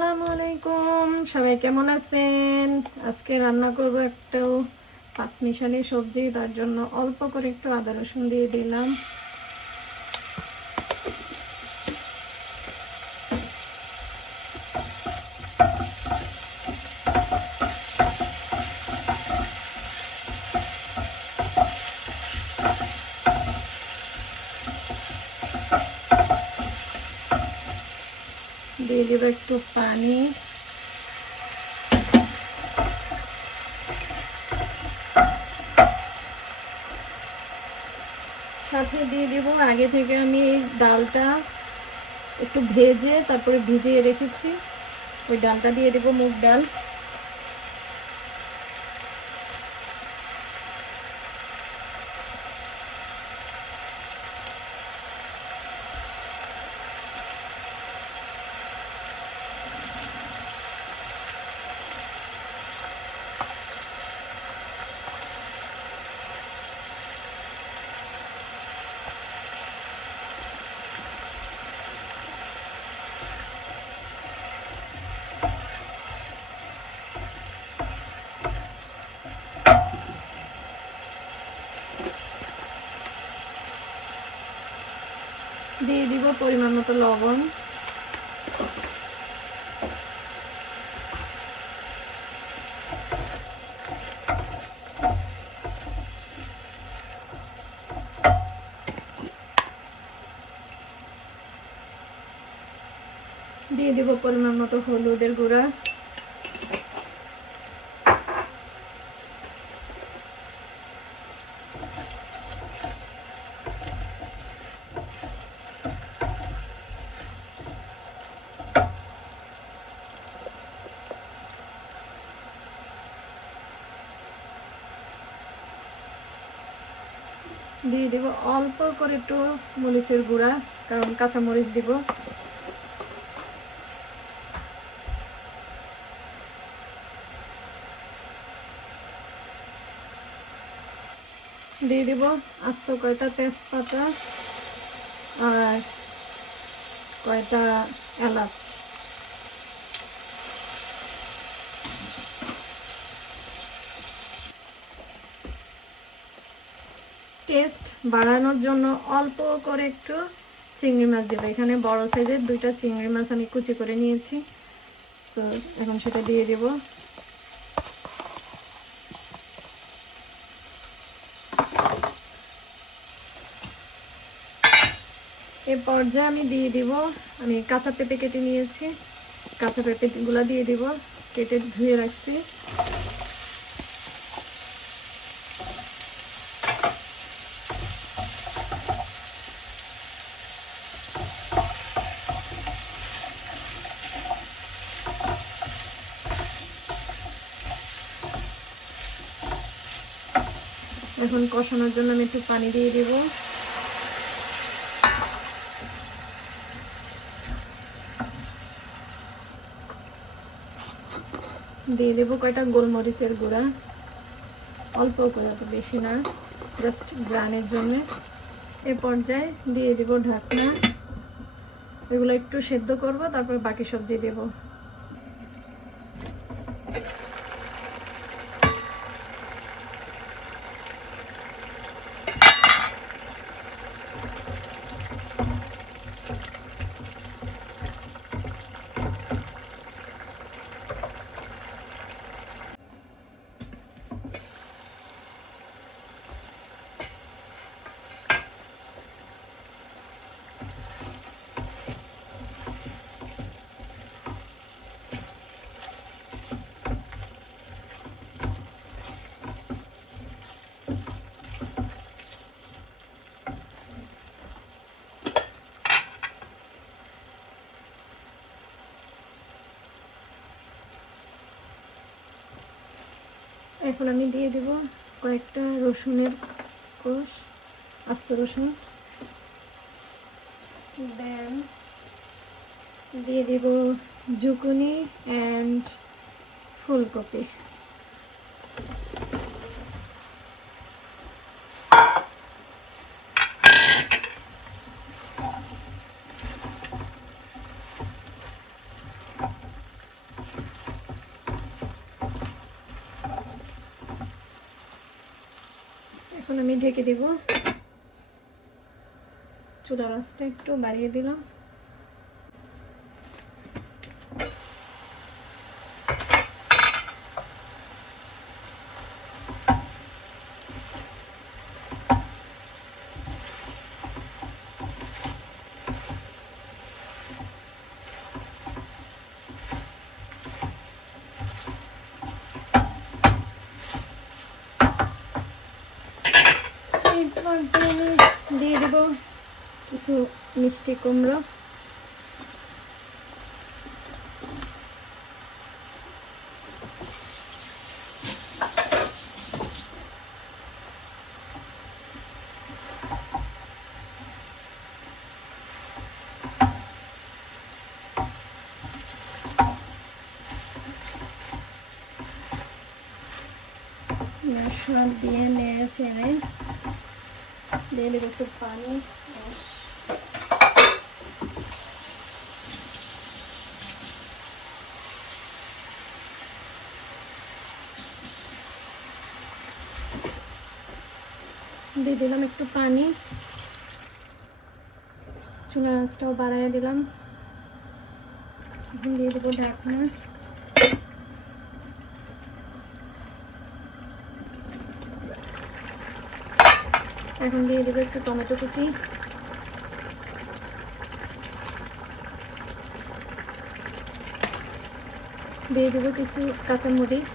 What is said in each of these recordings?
আসসালামু আলাইকুম। সবাই কেমন আছেন? আজকে রান্না করব একটু পাঁচমিশালি সবজি, তার জন্য অল্প করে একটু আদা রসুন দিয়ে দিলাম। দিয়ে দেবো একটু পানি। সাথে দিয়ে দেব, আগে থেকে আমি ডালটা একটু ভেজে তারপরে ভিজিয়ে রেখেছি। ওই ডালটা দিয়ে দেবো মুগ ডাল। দিয়ে দিব পরিমাণ মতো লবণ। দিয়ে দিব পরিমাণ মতো হলুদের গুঁড়া। দিয়ে দিব অল্প করে একটু মরিচের গুঁড়া, কারণ কাঁচা মরিচ দিব। দিয়ে দিব আস্ত কয়টা তেজপাতা আর কয়টা এলাচ। টেস্ট বাড়ানোর জন্য অল্প করে একটু চিংড়ি মাছ দেবো। এখানে বড় সাইজের দুইটা চিংড়ি মাছ আমি কুচি করে নিয়েছি। সো এখন সেটা দিয়ে দেব। এ পর্যায়ে আমি দিয়ে দিব, আমি কাঁচা পেঁপে কেটে নিয়েছি। কাঁচা পেঁপেগুলো দিয়ে দিব, কেটে ধুয়ে রাখছি। এখন কষানোর জন্য আমি একটু পানি দিয়ে দেব। দিয়ে দেবো কয়টা গোলমরিচের গুঁড়া। অল্প করে তো বেশি না জাস্ট গ্রানের জন্য। এ পর্যায়ে দিয়ে দেবো ঢাকনা। এগুলো একটু সেদ্ধ করব, তারপর বাকি সবজি দেবো। এখন আমি দিয়ে দেব কয়েকটা রসুনের কোষ, আস্ত রসুন। দেন দিয়ে দেব জুকুনি অ্যান্ড ফুলকপি এখন আমি ঢেকে দেব। চুলা রাসটা একটু বাড়িয়ে দিলাম এই পর্যায়ে আমি দিয়ে দেব কিছু মিষ্টি কুমড়ো। মশলা দিয়ে নেড়ে চেড়ে দিয়ে দেবো একটু পানি। দিয়ে দিলাম একটু পানি। চুলা আঁচটাও বাড়াই দিলাম। এখন দিয়ে দেবো ঢাকনা। এখন দিয়ে দেবো একটু টমেটো কুচি। দিয়ে দেবো কিছু কাঁচামরিচ।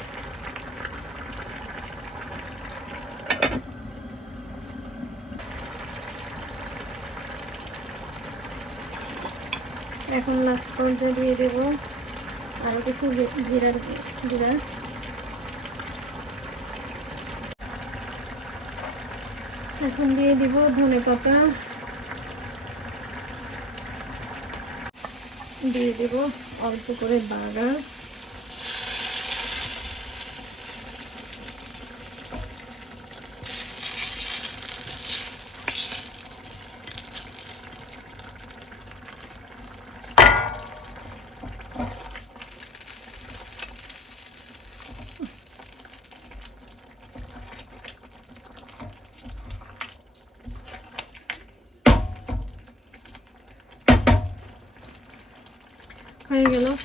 এখন লাস্ট পর্যন্ত দিয়ে দেবো। আরও কিছু জিরার জিরা। এখন দিয়ে দিব ধনে পাতা। দিয়ে দেবো অল্প করে বাগার।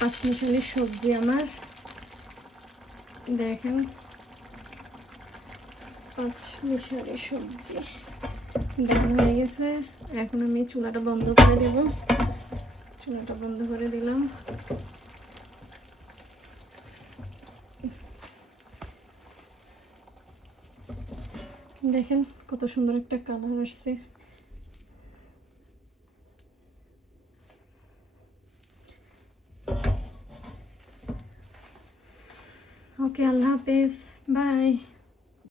হয়ে পাঁচ মিশালি সবজি আমার। দেখেন পাঁচ মিশালি সবজি। দেখেন হয়ে গেছে। এখন আমি চুলাটা বন্ধ করে দেব। চুলাটা বন্ধ করে দিলাম। দেখেন কত সুন্দর একটা কালার আসছে। Bye.